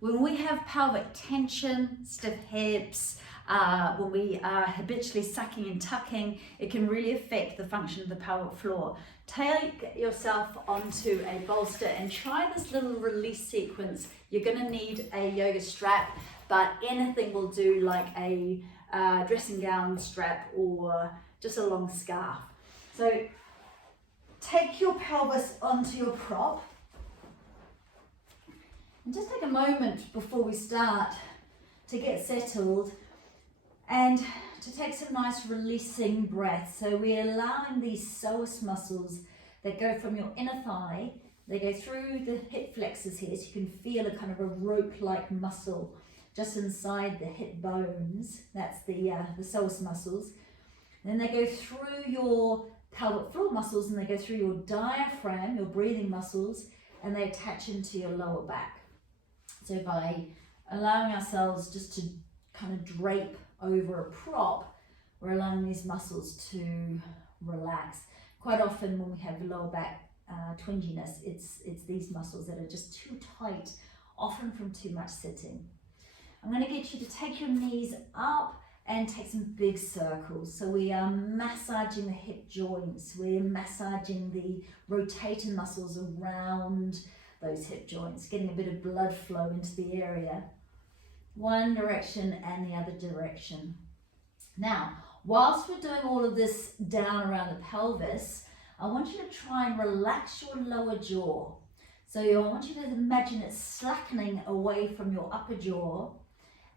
When we have pelvic tension, stiff hips, when we are habitually sucking and tucking, it can really affect the function of the pelvic floor. Take yourself onto a bolster and try this little release sequence. You're going to need a yoga strap, but anything will do, like a dressing gown strap or just a long scarf. So take your pelvis onto your prop. And just take a moment before we start to get settled and to take some nice releasing breaths. So we're allowing these psoas muscles that go from your inner thigh, they go through the hip flexors here, so you can feel a kind of a rope-like muscle just inside the hip bones. That's the psoas muscles. And then they go through your pelvic floor muscles and they go through your diaphragm, your breathing muscles, and they attach into your lower back. So by allowing ourselves just to kind of drape over a prop, we're allowing these muscles to relax. Quite often when we have lower back twinginess, it's these muscles that are just too tight, often from too much sitting. I'm going to get you to take your knees up and take some big circles. So we are massaging the hip joints, we're massaging the rotator muscles around those hip joints, getting a bit of blood flow into the area. One direction and the other direction. Now, whilst we're doing all of this down around the pelvis, I want you to try and relax your lower jaw. So I want you to imagine it slackening away from your upper jaw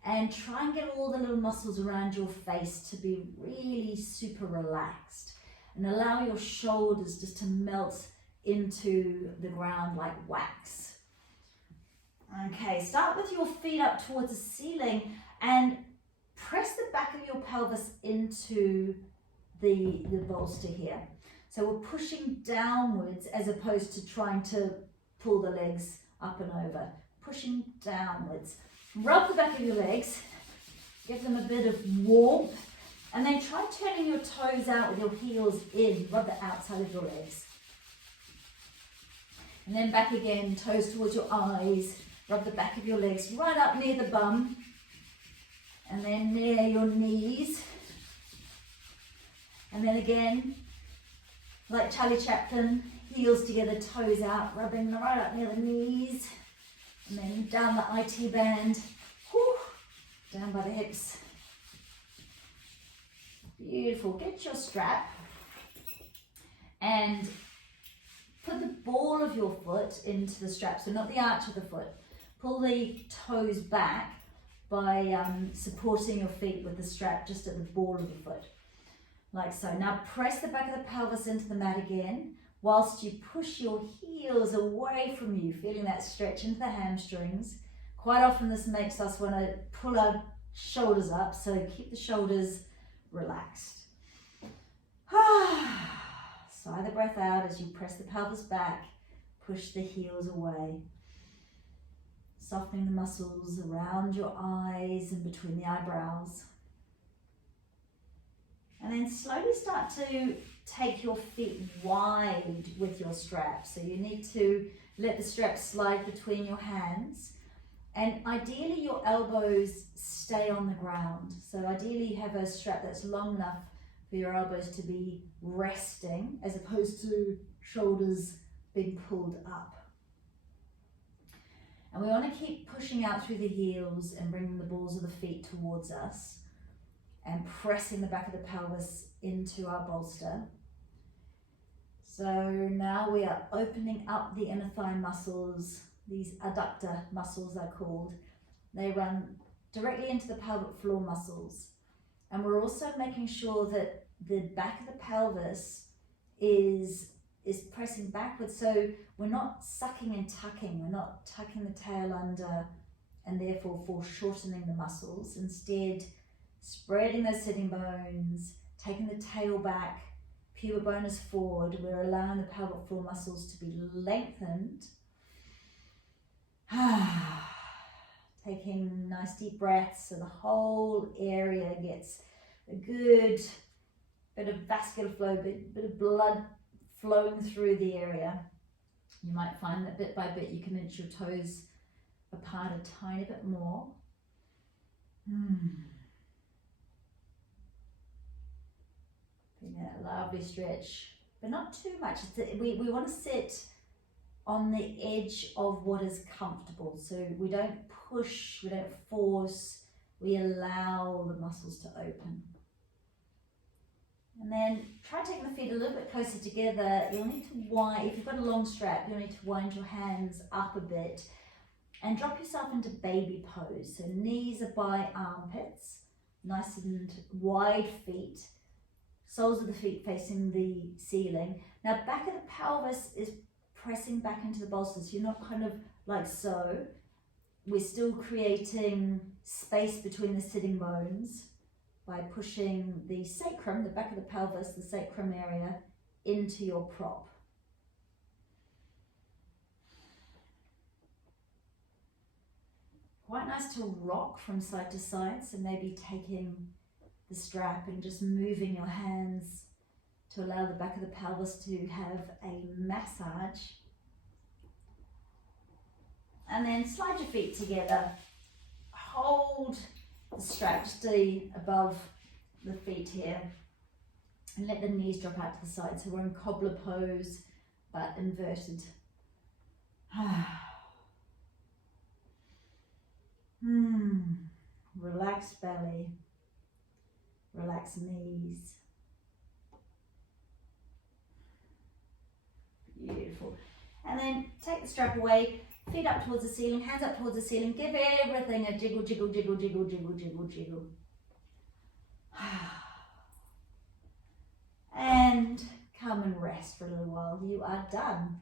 and try and get all the little muscles around your face to be really super relaxed, and allow your shoulders just to melt into the ground like wax. Okay, start with your feet up towards the ceiling and press the back of your pelvis into the bolster here. So we're pushing downwards as opposed to trying to pull the legs up and over. Pushing downwards. Rub the back of your legs, give them a bit of warmth, and then try turning your toes out with your heels in. Rub the outside of your legs. And then back again, toes towards your eyes. Rub the back of your legs right up near the bum. And then near your knees. And then again, like Charlie Chaplin, heels together, toes out, rubbing right up near the knees. And then down the IT band. Whew, down by the hips. Beautiful. Get your strap. And put the ball of your foot into the strap, so not the arch of the foot. Pull the toes back by supporting your feet with the strap just at the ball of the foot, like so. Now press the back of the pelvis into the mat again, whilst you push your heels away from you, feeling that stretch into the hamstrings. Quite often this makes us want to pull our shoulders up, so keep the shoulders relaxed. Sigh the breath out as you press the pelvis back, push the heels away. Softening the muscles around your eyes and between the eyebrows. And then slowly start to take your feet wide with your strap. So you need to let the strap slide between your hands. And ideally your elbows stay on the ground. So ideally you have a strap that's long enough for your elbows to be resting as opposed to shoulders being pulled up. And we want to keep pushing out through the heels and bringing the balls of the feet towards us and pressing the back of the pelvis into our bolster. So now we are opening up the inner thigh muscles, these adductor muscles are called. They run directly into the pelvic floor muscles. And we're also making sure that the back of the pelvis is pressing backwards, so we're not sucking and tucking, we're not tucking the tail under and therefore foreshortening the muscles. Instead, spreading those sitting bones, taking the tail back, pubic bone is forward, we're allowing the pelvic floor muscles to be lengthened. Taking nice deep breaths so the whole area gets a good bit of vascular flow, bit of blood flowing through the area. You might find that bit by bit you can inch your toes apart a tiny bit more. Feeling that lovely stretch, but not too much. We want to sit on the edge of what is comfortable. So we don't push, we don't force, we allow the muscles to open. And then try taking the feet a little bit closer together. You'll need to wind, if you've got a long strap, you'll need to wind your hands up a bit and drop yourself into baby pose. So knees are by armpits, nice and wide feet, soles of the feet facing the ceiling. Now back of the pelvis is pressing back into the bolsters. So you're not kind of like so. We're still creating space between the sitting bones by pushing the sacrum, the back of the pelvis, the sacrum area, into your prop. Quite nice to rock from side to side, so maybe taking the strap and just moving your hands to allow the back of the pelvis to have a massage. And then slide your feet together, hold the strap just above the feet here, and let the knees drop out to the side. So we're in cobbler pose, but inverted. Relax belly, relax knees. Beautiful. And then take the strap away, feet up towards the ceiling, hands up towards the ceiling. Give everything a jiggle, jiggle, jiggle, jiggle, jiggle, jiggle, jiggle. And come and rest for a little while. You are done.